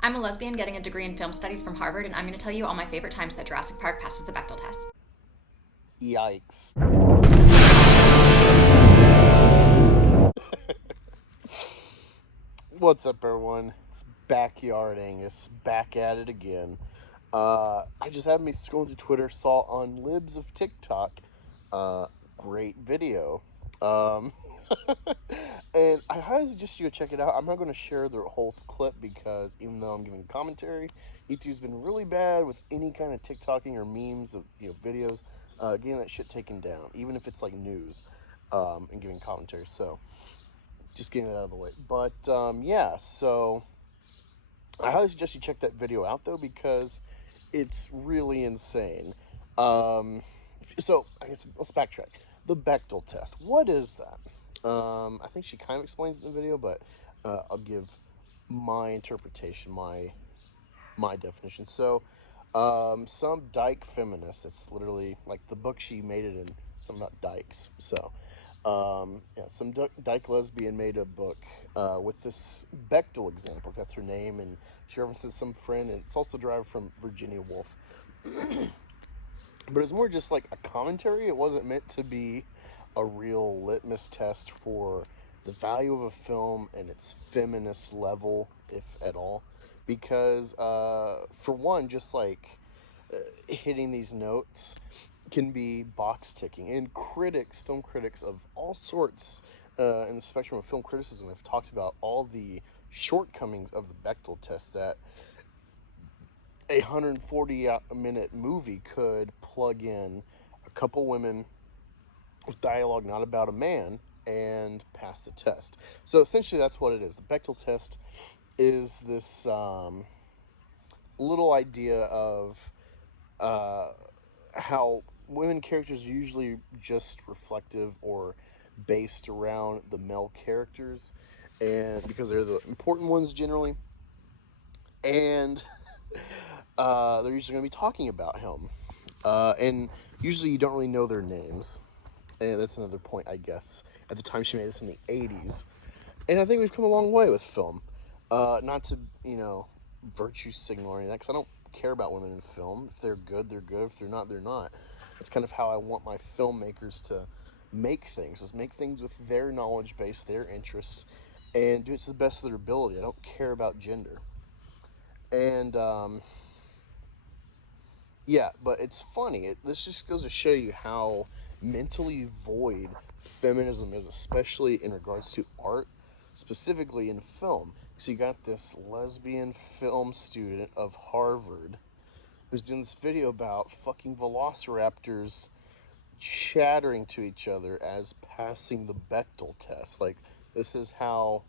I'm a lesbian getting a degree in film studies from Harvard, and I'm going to tell you all my favorite times that Jurassic Park passes the Bechdel test. Yikes. What's up, everyone? It's Backyard Angus, back at it again. I just happened to be scrolling through Twitter, saw on Libs of TikTok, great video. Um, and I highly suggest you go check it out. I'm not going to share the whole clip because even though I'm giving commentary, YouTube's been really bad with any kind of TikToking or memes of videos, getting that shit taken down, even if it's like news, and giving commentary. So just getting it out of the way. But yeah, so I highly suggest you check that video out though because it's really insane. So I guess let's backtrack. The Bechdel test. What is that? I think she kind of explains it in the video, but I'll give my interpretation, my definition. So, some dyke feminist. It's literally like the book she made it in. Something about dykes. So, yeah, some dyke lesbian made a book with this Bechdel example. That's her name, and she references some friend, and it's also derived from Virginia Woolf. But it's more just like a commentary. It wasn't meant to be a real litmus test for the value of a film and its feminist level, if at all. Because, for one, just like hitting these notes can be box ticking. And critics, film critics of all sorts in the spectrum of film criticism have talked about all the shortcomings of the Bechdel test that a 140-minute movie could plug in a couple women with dialogue not about a man and pass the test. So essentially that's what it is. The Bechdel test is this little idea of how women characters are usually just reflective or based around the male characters, and because they're the important ones generally, and they're usually going to be talking about him, and usually you don't really know their names, and that's another point, I guess. At the time she made this in the 80s, and I think we've come a long way with film. Not to virtue signal or anything, because I don't care about women in film. If they're good, they're good. If they're not, they're not. It's kind of how I want my filmmakers to make things, is make things with their knowledge base, their interests, and do it to the best of their ability. I don't care about gender. And yeah, but it's funny. This just goes to show you how mentally void feminism is, especially in regards to art, specifically in film. So you got this lesbian film student of Harvard who's doing this video about fucking velociraptors chattering to each other as passing the Bechdel test. Like, this is how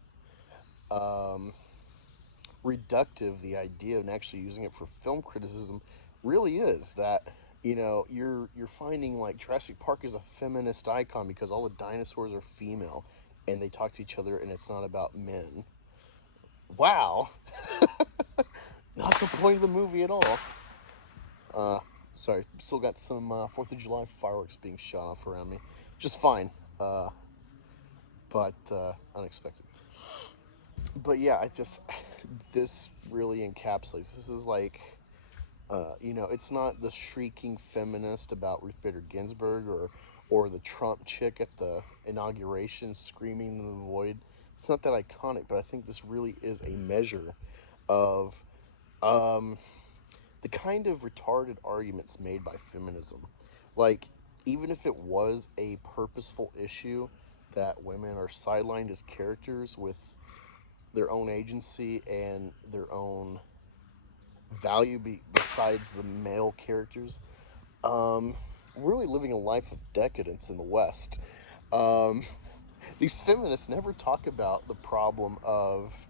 reductive the idea of actually using it for film criticism really is. That you're finding like Jurassic Park is a feminist icon because all the dinosaurs are female and they talk to each other and it's not about men. Wow. Not the point of the movie at all. Sorry, still got some 4th of July fireworks being shot off around me. Just fine, but unexpected. But yeah, this really encapsulates. This is like, it's not the shrieking feminist about Ruth Bader Ginsburg or the Trump chick at the inauguration screaming in the void. It's not that iconic, but I think this really is a measure of the kind of retarded arguments made by feminism. Like, even if it was a purposeful issue that women are sidelined as characters with their own agency and their own value besides the male characters, we're really living a life of decadence in the West. Um, these feminists never talk about the problem of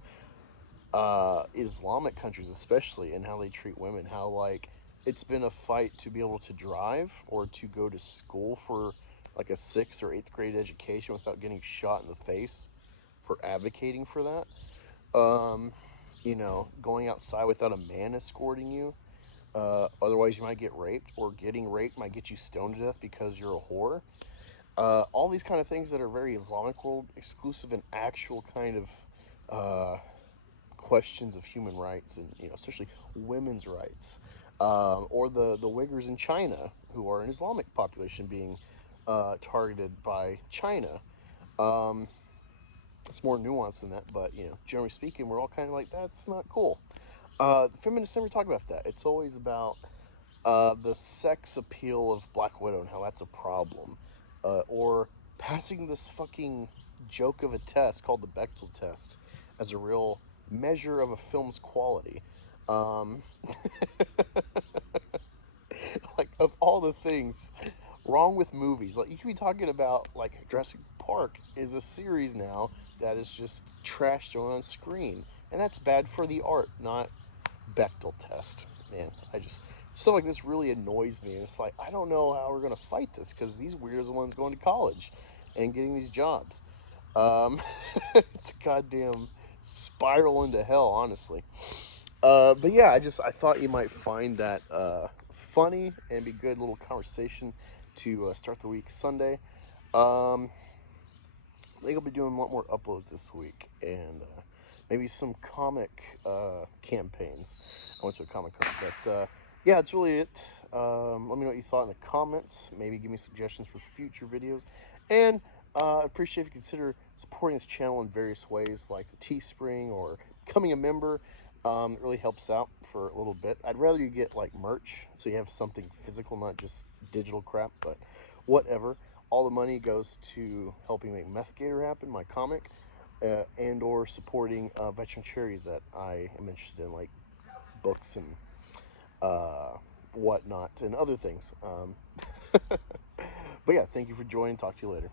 Islamic countries, especially, and how they treat women. How, like, it's been a fight to be able to drive or to go to school for like a 6th or 8th grade education without getting shot in the face for advocating for that. Going outside without a man escorting you. Otherwise, you might get raped, or getting raped might get you stoned to death because you're a whore. All these kind of things that are very Islamic world exclusive and actual kind of questions of human rights and, especially women's rights, or the Uyghurs in China, who are an Islamic population being targeted by China. Um, it's more nuanced than that, but generally speaking, we're all kind of like, that's not cool. The feminists never talk about that. It's always about the sex appeal of Black Widow and how that's a problem, or passing this fucking joke of a test called the Bechdel test as a real measure of a film's quality. Um, like, of all the things wrong with movies, like, you could be talking about, like, Jurassic Park is a series now that is just trash thrown on screen, and that's bad for the art, not Bechdel test. Man, stuff like this really annoys me, and it's like, I don't know how we're gonna fight this, because these weirdos are the ones going to college and getting these jobs. It's a goddamn spiral into hell, honestly. But yeah, I thought you might find that funny and be good little conversation to start the week Sunday. Um, I think I'll be doing a lot more uploads this week, and maybe some comic campaigns. I went to a Comic Con, but yeah, that's really it. Let me know what you thought in the comments. Maybe give me suggestions for future videos, and I appreciate if you consider supporting this channel in various ways, like the Teespring or becoming a member. It really helps out for a little bit. I'd rather you get like merch, so you have something physical, not just digital crap, but whatever. All the money goes to helping make Meth Gator happen, my comic, and or supporting veteran charities that I am interested in, like books and whatnot, and other things. But yeah, thank you for joining. Talk to you later.